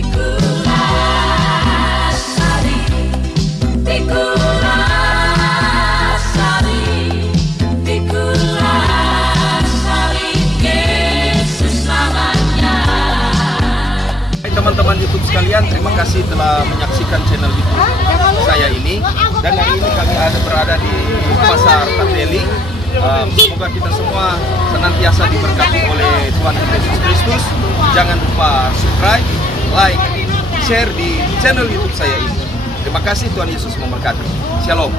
Teman-teman YouTube sekalian, terima kasih telah menyaksikan channel YouTube saya ini. Dan hari ini kami berada di Pasar Tandeli. Semoga kita semua senantiasa diberkati oleh Tuhan Yesus Kristus. Jangan lupa subscribe, like, share di channel YouTube saya ini. Terima kasih, Tuhan Yesus memberkati. Shalom.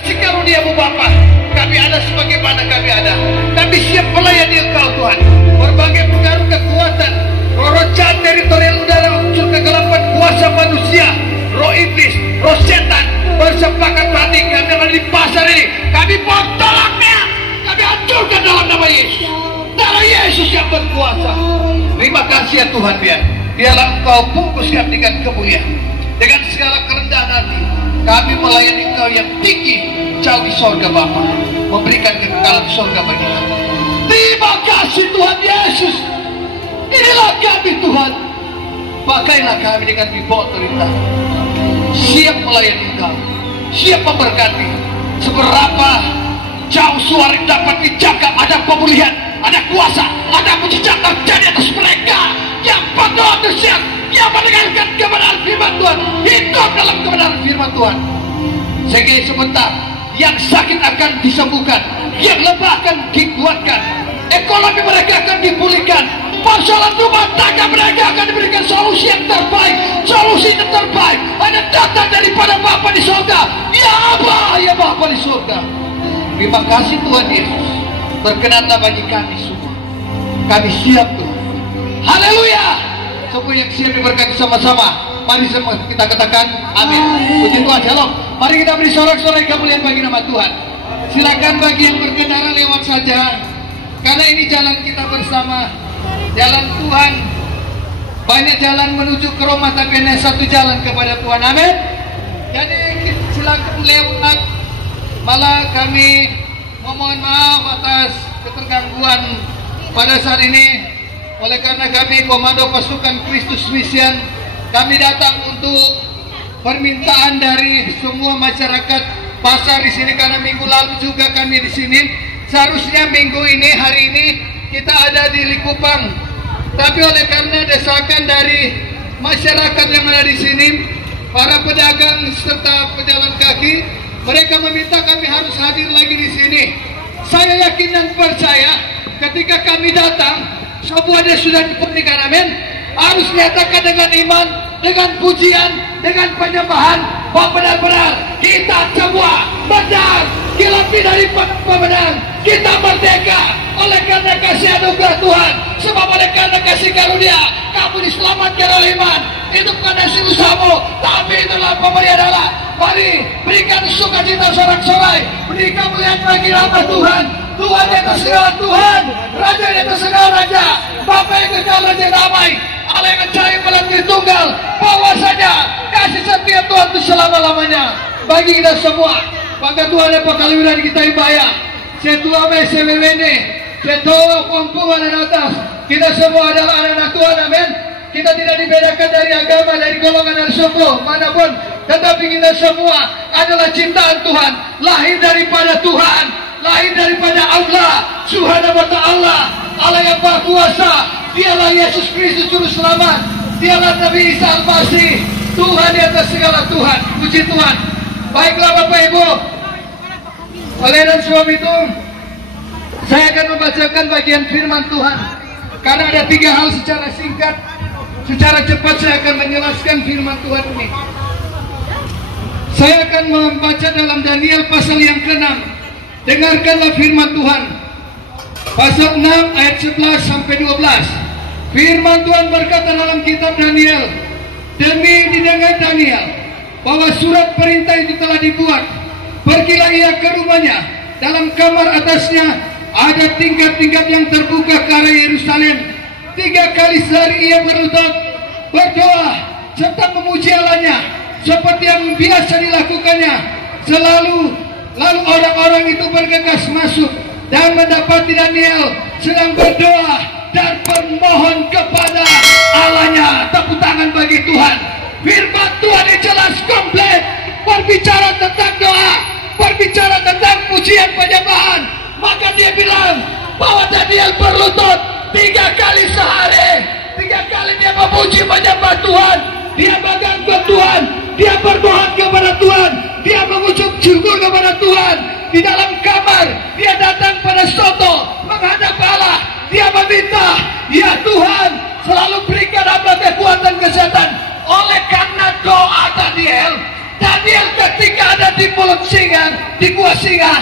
Karuniamu Bapa, kami ada sebagaimana kami ada. Kami siap melayani Engkau Tuhan. Berbagai pengaruh kekuatan, roh jahat teritorial udara, unsur kegelapan, kuasa manusia, roh iblis, roh setan bersepakat hati kami yang ada di pasar ini. Kami mohon tolongnya, kami hancurkan dalam nama Yesus. Darah Yesus yang berkuasa. Terima kasih ya Tuhan, biarlah Engkau bungkus kami dengan kemuliaan, dengan segala kerendahan hati. Kami melayani Engkau yang tinggi, jauh di sorga Bapa, memberikan kekekalan sorga bagi kami. Terima kasih Tuhan Yesus. Inilah kami Tuhan. Pakailah kami dengan bibot otoritas. Siap melayani Engkau, siap memberkati. Seberapa jauh suara dapat dijaga, ada pemulihan, ada kuasa, ada mujizat terjadi atas mereka yang penuh antusias, yang mendengarkan kebenaran firman Tuhan, hidup dalam kebenaran firman Tuhan. Sehingga sebentar yang sakit akan disembuhkan, yang lemah akan dikuatkan, ekonomi mereka akan dipulihkan, persoalan rumah tangga mereka akan diberikan solusi yang terbaik, solusi yang terbaik hanya datang daripada Bapa di surga. Ya Abba, ya Bapa di surga. Terima kasih Tuhan Yesus. Berkenanlah bagi kami semua. Kami siap Tuhan. Haleluya. Semua yang siap diberkati sama-sama. Mari semua kita katakan amin. Puji Tuhan, shalom. Mari kita beri sorak-sorai kemuliaan bagi nama Tuhan. Silakan bagi yang berkendara lewat saja, karena ini jalan kita bersama. Jalan Tuhan, banyak jalan menuju ke Roma, tapi hanya satu jalan kepada Tuhan. Amin. Jadi silakan lewat. Malah kami memohon maaf atas ketergangguan pada saat ini. Oleh karena kami Komando Pasukan Kristus Mission, kami datang untuk permintaan dari semua masyarakat pasar di sini, karena minggu lalu juga kami di sini. Seharusnya minggu ini, hari ini kita ada di Likupang, tapi oleh karena desakan dari masyarakat yang ada di sini, para pedagang serta pejalan kaki, mereka meminta kami harus hadir lagi di sini. Saya yakin dan percaya ketika kami datang, semuanya sudah diberikan. Amin. Harus nyatakan dengan iman, dengan pujian, dengan penyembahan, bahwa benar-benar kita semua benar, lebih dari pemenang. Kita merdeka oleh karena kasih anugerah Tuhan, sebab oleh karena kasih karunia kamu diselamatkan oleh iman. Itu bukan hasil usahamu, tapi itulah pemberian Allah. Mari berikan sukacita sorak-sorai, berikan kemuliaan bagi nama Tuhan. Tuhan di atas segala Tuhan, Raja di atas segala Raja, Bapa yang kekal, Raja damai, Allah yang ajaib dalam Tritunggal. Bahwasanya kasih setia Tuhan itu selama-lamanya bagi kita semua. Maka Tuhan apa kali udah kita ibayah, setua mesewene, setua kumpulan di atas. Kita semua adalah anak-anak Tuhan, amin. Kita tidak dibedakan dari agama, dari golongan dan suku manapun, tetapi kita semua adalah ciptaan Tuhan, lahir daripada Tuhan, lahir daripada Allah Subhanahu wa ta'ala, Allah yang Maha Kuasa. Dialah Yesus Kristus Juru Selamat, dialah Nabi Isa Al-Masih, Tuhan di atas segala Tuhan. Puji Tuhan. Baiklah Bapak Ibu, oleh dan sebab itu saya akan membacakan bagian firman Tuhan, karena ada 3 hal secara singkat, secara cepat saya akan menjelaskan firman Tuhan ini. Saya akan membaca dalam Daniel pasal yang ke-6. Dengarkanlah firman Tuhan, pasal 6 ayat 11 sampai 12. Firman Tuhan berkata dalam kitab Daniel, demi didengar Daniel bahwa surat perintah itu telah dibuat, pergilah ia ke rumahnya. Dalam kamar atasnya ada tingkat-tingkat yang terbuka ke arah Yerusalem. 3 kali sehari ia berlutut, berdoa serta memuji Allahnya seperti yang biasa dilakukannya selalu. Lalu orang-orang itu bergegas masuk dan mendapati Daniel sedang berdoa dan bermohon kepada Allahnya. Tepuk tangan bagi pujian penyembahan. Maka dia bilang bahwa Daniel berlutut 3 kali sehari. 3 kali dia memuji menyembah Tuhan. Dia mengangkat Tuhan. Dia berdoa kepada Tuhan. Dia mengucap syukur kepada Tuhan. Di dalam kamar dia datang pada soto menghadap Allah. Dia meminta, ya Tuhan, selalu berikan hamba kekuatan kesehatan. Oleh karena doa Daniel ketika ada di mulut singa, di gua singa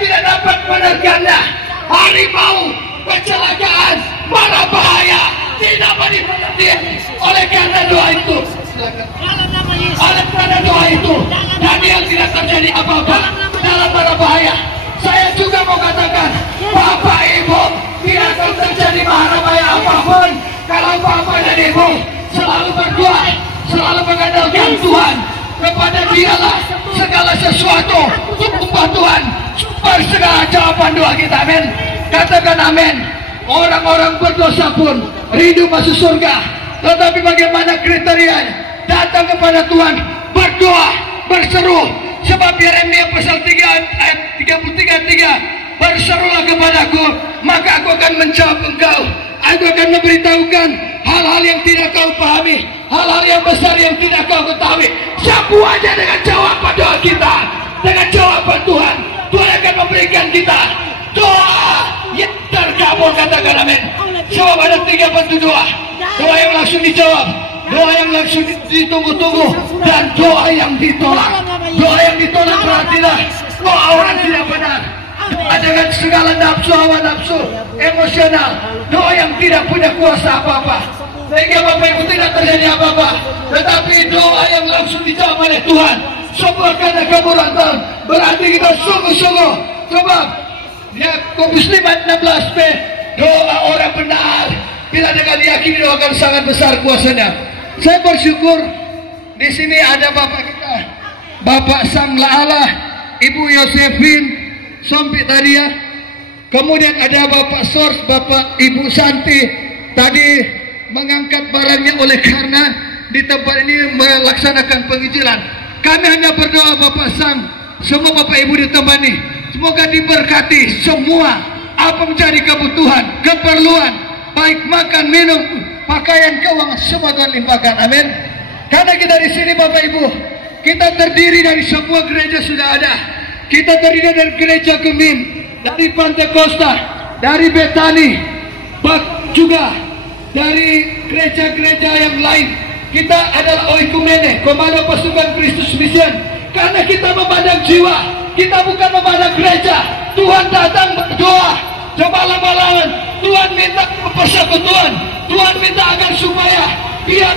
tidak dapat menerkanya. Harimau, kecelakaan, marah bahaya tidak menimpa dia. Oleh karena doa itu, Daniel tidak terjadi apa-apa dalam marah bahaya. Saya juga mau katakan, Bapak Ibu, tidak akan terjadi marah bahaya apapun kalau Bapak dan Ibu selalu berdoa, selalu mengandalkan Tuhan. Kepada Dialah segala sesuatu sumber Tuhan, sumber segala jawaban doa kita. Amin. Katakan amin. Orang-orang berdosa pun rindu masuk surga, tetapi bagaimana kriterianya? Datang kepada Tuhan, berdoa, berseru. Sebab Yeremia pasal 3 ayat 33:3, berserulah kepadaku, maka aku akan menjawab engkau. Aku akan memberitahukan hal-hal yang tidak kau pahami, hal-hal yang besar yang tidak kau ketahui. Semuanya dengan jawaban doa kita, dengan jawaban Tuhan. Tuhan akan memberikan kita doa yang terkabul. Katakan amin. Sebab ada 3 bentuk doa. Doa yang langsung dijawab, doa yang langsung ditunggu-tunggu, dan doa yang ditolak. Doa yang ditolak berartilah doa orang tidak benar. Dengan segala nafsu, hawa nafsu, emosional, doa yang tidak punya kuasa apa-apa, sehingga Bapak Ibu tidak terjadi apa-apa. Tetapi doa yang langsung dijawab oleh Tuhan, semua karena kemurahan Tuhan, berarti kita sungguh-sungguh. Sebab Yakobus 5:16b, doa orang benar bila dengan yakin doakan sangat besar kuasanya. Saya bersyukur di sini ada Bapak kita, Bapak Sang Allah, Ibu Yosefin Sompit tadi ya. Kemudian ada Bapak Sors, Bapak Ibu Santi tadi mengangkat barangnya oleh karena di tempat ini melaksanakan penginjilan. Kami hanya berdoa Bapak Sam, semua Bapak Ibu di tempat ini, semoga diberkati semua apa menjadi kebutuhan, keperluan, baik makan, minum, pakaian, keuangan, semua Tuhan limpahkan. Amin. Karena kita di sini Bapak Ibu, kita terdiri dari semua gereja sudah ada. Kita terdiri dari gereja Gemim, dari Pantai Costa, dari Betani, juga dari gereja-gereja yang lain. Kita adalah Oikumene, Komando Pasukan Kristus Mission. Karena kita memandang jiwa, kita bukan memandang gereja. Tuhan datang berdoa, coba lama-lama Tuhan minta persekutuan. Tuhan minta agar supaya biar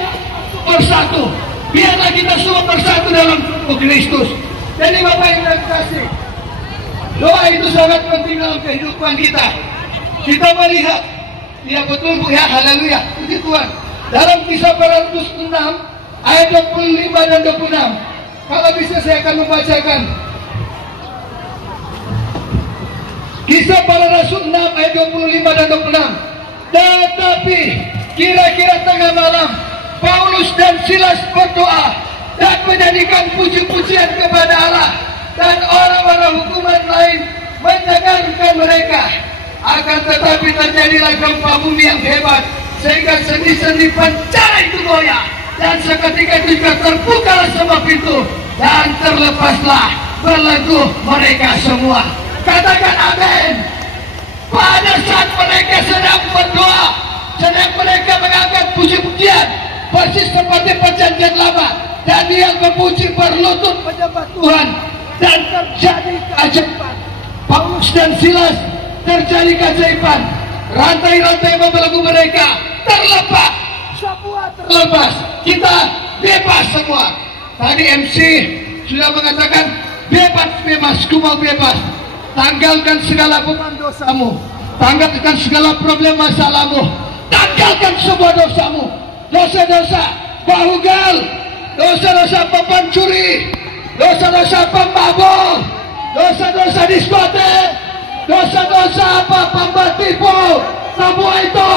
bersatu, biarlah kita semua bersatu dalam tubuh Kristus. Jadi Bapak Ibu yang kasih, doa itu sangat penting dalam kehidupan kita. Kita melihat, ya betul Bu ya, haleluya, puji Tuhan. Dalam Kisah para Rasul 6 ayat 25 dan 26, kalau bisa saya akan membacakan. Kisah para Rasul 6 ayat 25 dan 26. Tetapi kira-kira tengah malam, Paulus dan Silas berdoa dan menyanyikan puji-pujian kepada Allah, dan orang-orang hukuman lain mendengarkan mereka. Akan tetapi terjadilah gempa bumi yang hebat, sehingga sendi-sendi penjara itu goyah, dan seketika itu juga terbukalah semua pintu, dan terlepaslah belenggu mereka semua. Katakan amin. Pada saat mereka sedang berdoa, sedang mereka mengangkat puji-pujian, persis seperti perjanjian lama, Daniel memuji berlutut menyembah Tuhan, dan terjadi keajaiban. Paulus dan Silas terjadi keajaiban. Rantai-rantai membelenggu mereka terlepas, semua terlepas. Kita bebas semua. Tadi MC sudah mengatakan bebas, kumau bebas. Tanggalkan segala beban dosamu, tanggalkan segala problem masalahmu, tanggalkan semua dosamu, dosa-dosa bahugal, dosa-dosa pencuri, dosa-dosa pemabuk, dosa-dosa diskotek, dosa-dosa pembuat tipu. Semua itu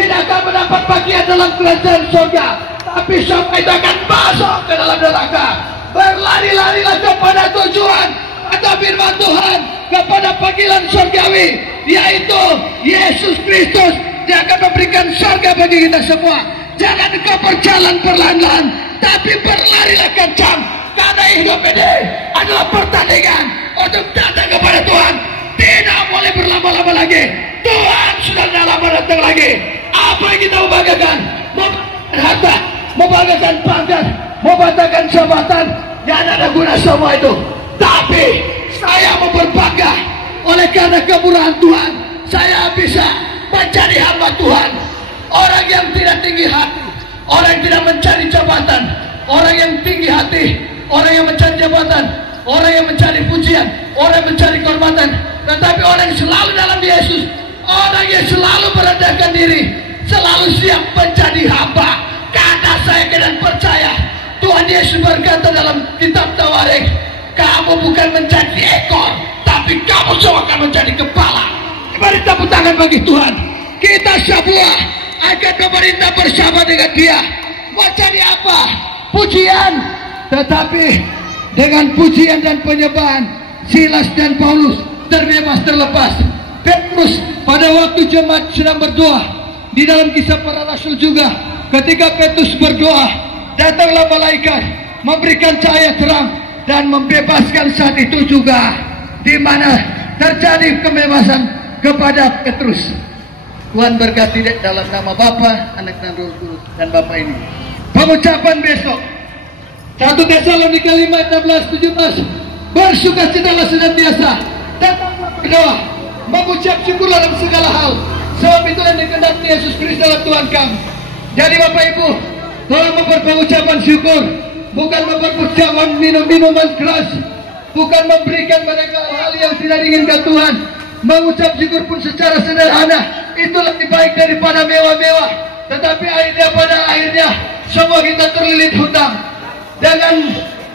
tidak akan mendapat bagian dalam kerajaan surga, tapi semua itu akan masuk ke dalam neraka. Berlari-larilah kepada tujuan, atau firman Tuhan kepada panggilan surgawi, yaitu Yesus Kristus. Dia akan memberikan surga bagi kita semua. Jangan engkau berjalan perlahan-lahan, tapi berlarilah kencang, karena hidup ini adalah pertandingan untuk datang kepada Tuhan. Tidak boleh berlama-lama lagi. Tuhan sudah tidak lama datang lagi. Apa yang kita mau banggakan? Membanggakan harta, membanggakan pangkat, membanggakan jabatan, yang ada guna semua itu. Tapi saya mau berbangga oleh karena kemurahan Tuhan. Saya bisa menjadi hamba Tuhan. Orang yang tidak tinggi hati, orang yang tidak mencari jabatan, orang yang tinggi hati, orang yang mencari jabatan, orang yang mencari pujian, orang yang mencari kehormatan, tetapi orang yang selalu dalam Yesus, orang yang selalu merendahkan diri, selalu siap menjadi hamba. Karena saya dan percaya Tuhan Yesus berkata dalam kitab Tawarik, kamu bukan menjadi ekor, tapi kamu semua akan menjadi kepala. Mari tepuk tangan bagi Tuhan. Kita semua akan memerintah bersama dengan Dia. Mau jadi apa? Pujian. Tetapi dengan pujian dan penyembahan, Silas dan Paulus terbebas terlepas. Petrus pada waktu jemaat sedang berdoa, di dalam Kisah Para Rasul juga, ketika Petrus berdoa, datanglah malaikat memberikan cahaya terang dan membebaskan saat itu juga, di mana terjadi kebebasan kepada Petrus. Tuhan berkati dalam nama Bapa, Anak dan Roh Kudus. Dan Bapa ini pengucapan besok 1 Tesalonika 5:16-17, bersukacitalah senantiasa, datanglah berdoa, mengucap syukur dalam segala hal, sebab itulah yang dikehendaki Yesus Kristus adalah Tuhan kami. Jadi Bapak Ibu, tolong memperpengucapan syukur, bukan memperpengucapan minuman keras, bukan memberikan mereka hal yang tidak diinginkan Tuhan. Mengucap syukur pun secara sederhana itu lebih baik daripada mewah-mewah. Tetapi akhirnya pada akhirnya semua kita terlilit hutang. Dengan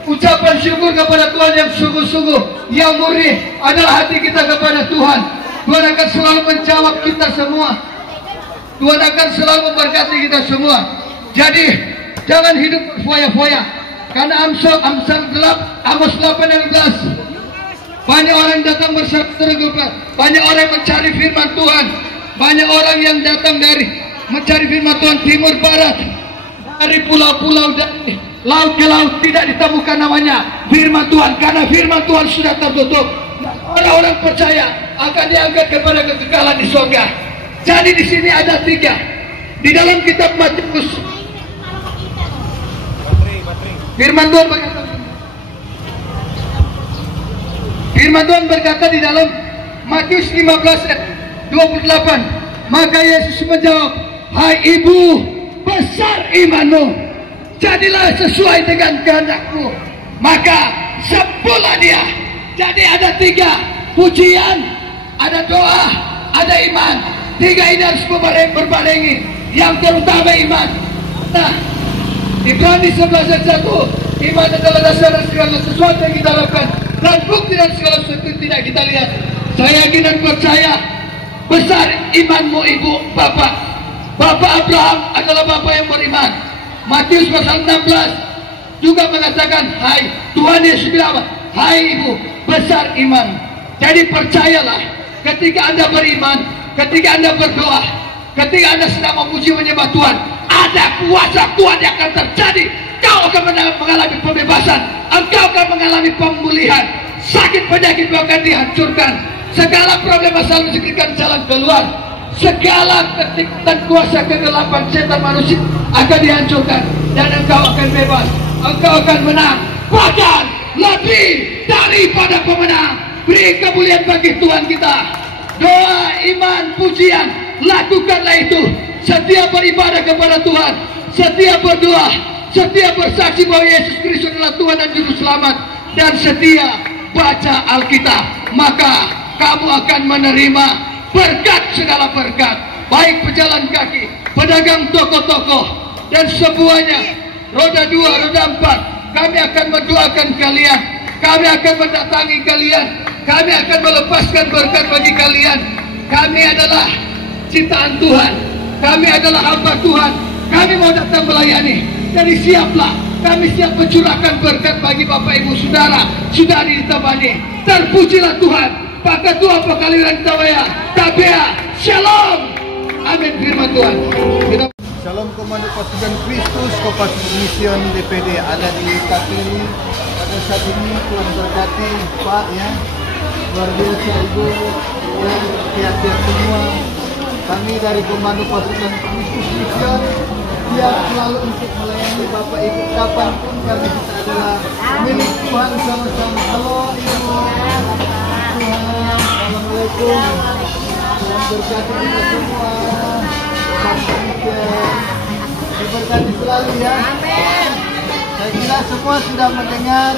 ucapan syukur kepada Tuhan yang sungguh-sungguh, yang murni adalah hati kita kepada Tuhan. Tuhan akan selalu menjawab kita semua. Tuhan akan selalu memberkati kita semua. Jadi jangan hidup foya-foya. Karena Amos 8:11, banyak orang datang berserta-serta, banyak orang mencari firman Tuhan, banyak orang yang datang dari mencari firman Tuhan timur barat, dari pulau-pulau, dari laut ke laut, tidak ditemukan namanya firman Tuhan, karena firman Tuhan sudah tertutup. Orang-orang percaya akan diangkat kepada kekekalan di surga. Jadi di sini ada 3 di dalam kitab Matius. Firman Tuhan berkata, di dalam Matius 15:28, maka Yesus menjawab, hai ibu, besar imanmu, jadilah sesuai dengan kehendakmu. Maka sembuhlah dia. Jadi ada 3, pujian, ada doa, ada iman. 3 ini harus berbarengi. Yang terutama iman. Nah, Ibrani 11:1, iman adalah dasar segala sesuatu yang kita lakukan dan bukti dan segala sesuatu yang tidak kita lihat. Saya yakin dan percaya besar imanmu ibu, bapak. Bapak Abraham adalah bapak yang beriman. Matius pasal 16 juga mengatakan, hai, Tuhan Yesus bilang, hai ibu, besar iman. Jadi percayalah, ketika Anda beriman, ketika Anda berdoa, ketika Anda sedang memuji menyembah Tuhan, ada kuasa Tuhan yang akan terjadi. Kau akan mengalami pembebasan, engkau akan mengalami pemulihan, sakit penyakit akan dihancurkan, segala problem masalah diberikan jalan keluar, segala ketikan kuasa kegelapan setan manusia akan dihancurkan, dan engkau akan bebas, engkau akan menang, bahkan lebih daripada pemenang. Beri kemuliaan bagi Tuhan kita. Doa, iman, pujian, lakukanlah itu. Setiap beribadah kepada Tuhan, setiap berdoa, setiap bersaksi bahwa Yesus Kristus adalah Tuhan dan Juru Selamat, dan setia baca Alkitab, maka kamu akan menerima berkat, segala berkat, baik pejalan kaki, pedagang toko-toko, dan semuanya. Roda 2, roda 4, kami akan mendoakan kalian, kami akan mendatangi kalian, kami akan melepaskan berkat bagi kalian. Kami adalah ciptaan Tuhan, kami adalah hamba Tuhan, kami mau datang melayani. Jadi siaplah, kami siap mencurahkan berkat bagi Bapak Ibu Saudara, saudari ditemani. Terpujilah Tuhan. Pakai Tuhan Pakaliran Tawaya, Tabea, Shalom. Amin firman Tuhan. Shalom Komando Pasukan Kristus, Kopassus Mission DPD ada di Kateli. Pada saat ini Tuhan berkati Pak ya, luar biasa Ibu ya, tiap-tiap semua. Kami dari Komando Pasukan Kristus Mission siap selalu untuk melayani Bapak Ibu kapanpun karena kita adalah milik Tuhan sama-sama. Halo Ibu, Tuhan, Assalamualaikum. Tuhan berkati kita semua. Diberkati selalu ya. Saya kira semua sudah mendengar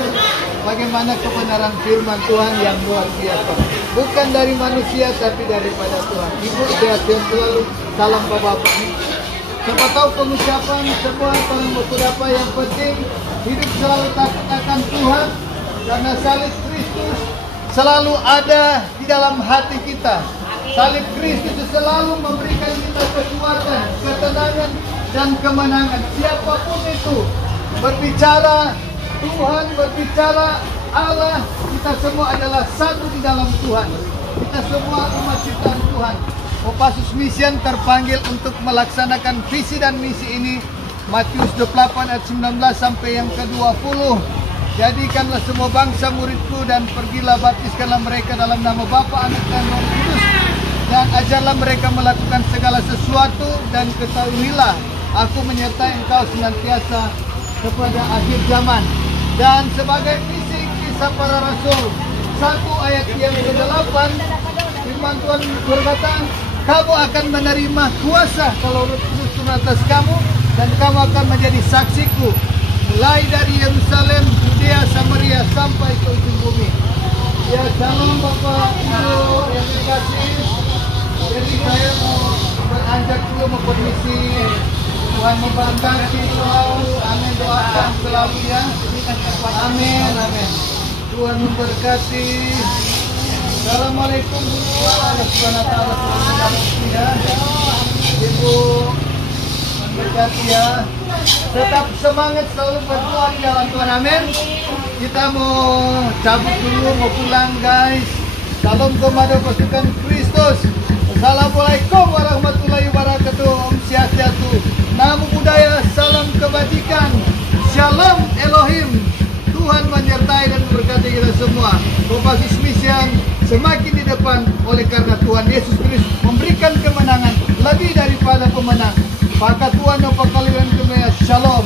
bagaimana kebenaran firman Tuhan yang luar biasa. Bukan dari manusia tapi daripada Tuhan. Ibu sehat selalu. Salam Bapak. Siapa tahu pengucapan semua para beberapa yang penting hidup selalu takut akan Tuhan karena salib Kristus selalu ada di dalam hati kita. Salib Kristus selalu memberikan kita kekuatan, ketenangan, dan kemenangan. Siapapun itu berbicara Tuhan, berbicara Allah, kita semua adalah satu di dalam Tuhan. Kita semua umat ciptaan Tuhan. Kopassus Mission terpanggil untuk melaksanakan visi dan misi ini. Matius 28 ayat 19 sampai yang ke-20. Jadikanlah semua bangsa muridku dan pergilah baptiskanlah mereka dalam nama Bapa, Anak dan Roh Kudus. Dan ajarlah mereka melakukan segala sesuatu dan ketahuilah aku menyertai engkau senantiasa kepada akhir zaman. Dan sebagai visi kisah para rasul 1 ayat yang ke-8 firman Tuhan berkata, kamu akan menerima kuasa kalau Roh Kudus turun atas kamu dan kamu akan menjadi saksiku mulai dari Yerusalem, Judea, Samaria sampai ke ujung bumi. Ya, shalom Bapak Ibu yang dikasihi. Jadi saya mau beranjak dulu mau permisi. Tuhan memberkati selalu. Amin, doakan selalu ya. Amin, amin. Tuhan memberkati. Assalamualaikum warahmatullahi wabarakatuh. Ya. Ibu memberkati ya. Tetap semangat selalu berdoa di dalam Tuhan. Amin. Kita mau cabut dulu, mau pulang guys. Salam Komando Pasukan Kristus. Assalamualaikum warahmatullahi wabarakatuh. Om Swastiastu. Namo Buddhaya. Salam kebajikan. Shalom Elohim. Tuhan menyertai dan memberkati kita semua. Kopassus Mission semakin di depan oleh karena Tuhan Yesus Kristus memberikan kemenangan lebih daripada pemenang. Maka Tuhan dan Pakaliran Kemaya. Shalom.